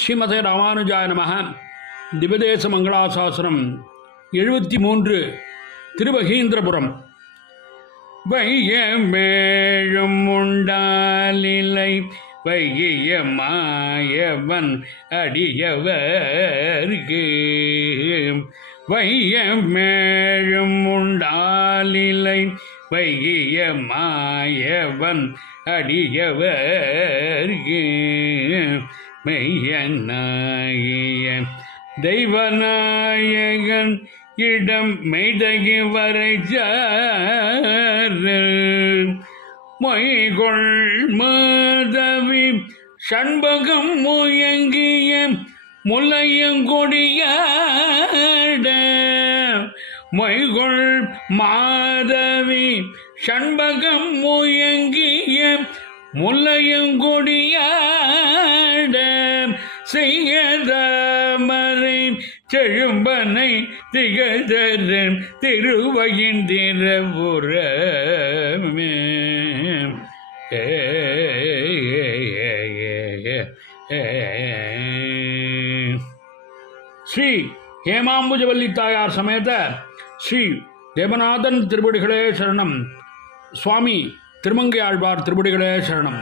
ஸ்ரீமதே ராமானுஜாய நமः. திவதேச மங்களாசாசனம் 73 திருவகீந்திரபுரம். வையமேழும் உண்டாலிலை வைய மாயவன் அடியவர்க்கு வையமேழும் உண்டாலிலை வைய மாயவன் அடியவர்க்கு மெய்யனாகிய தெய்வநாயகன் இடம் மெய்தகி வரைச்சார் மொய்கொள் மாதவி சண்பகம் முயங்கிய முலையங்கொடியாட மொய்கொள் மாதவி சண்பகம் முயங்கிய முலையங்கொடியாட செய்யதாமரை செழும்பனை திகழ்தரன் திருவகிந்திரபுரமே. ஸ்ரீ ஹேமாம்புஜவல்லி தாயார் சமேத ஸ்ரீ தேவநாதன் திருவடிகளே சரணம். சுவாமி திருமங்கை ஆழ்வார் திருவடிகளே சரணம்.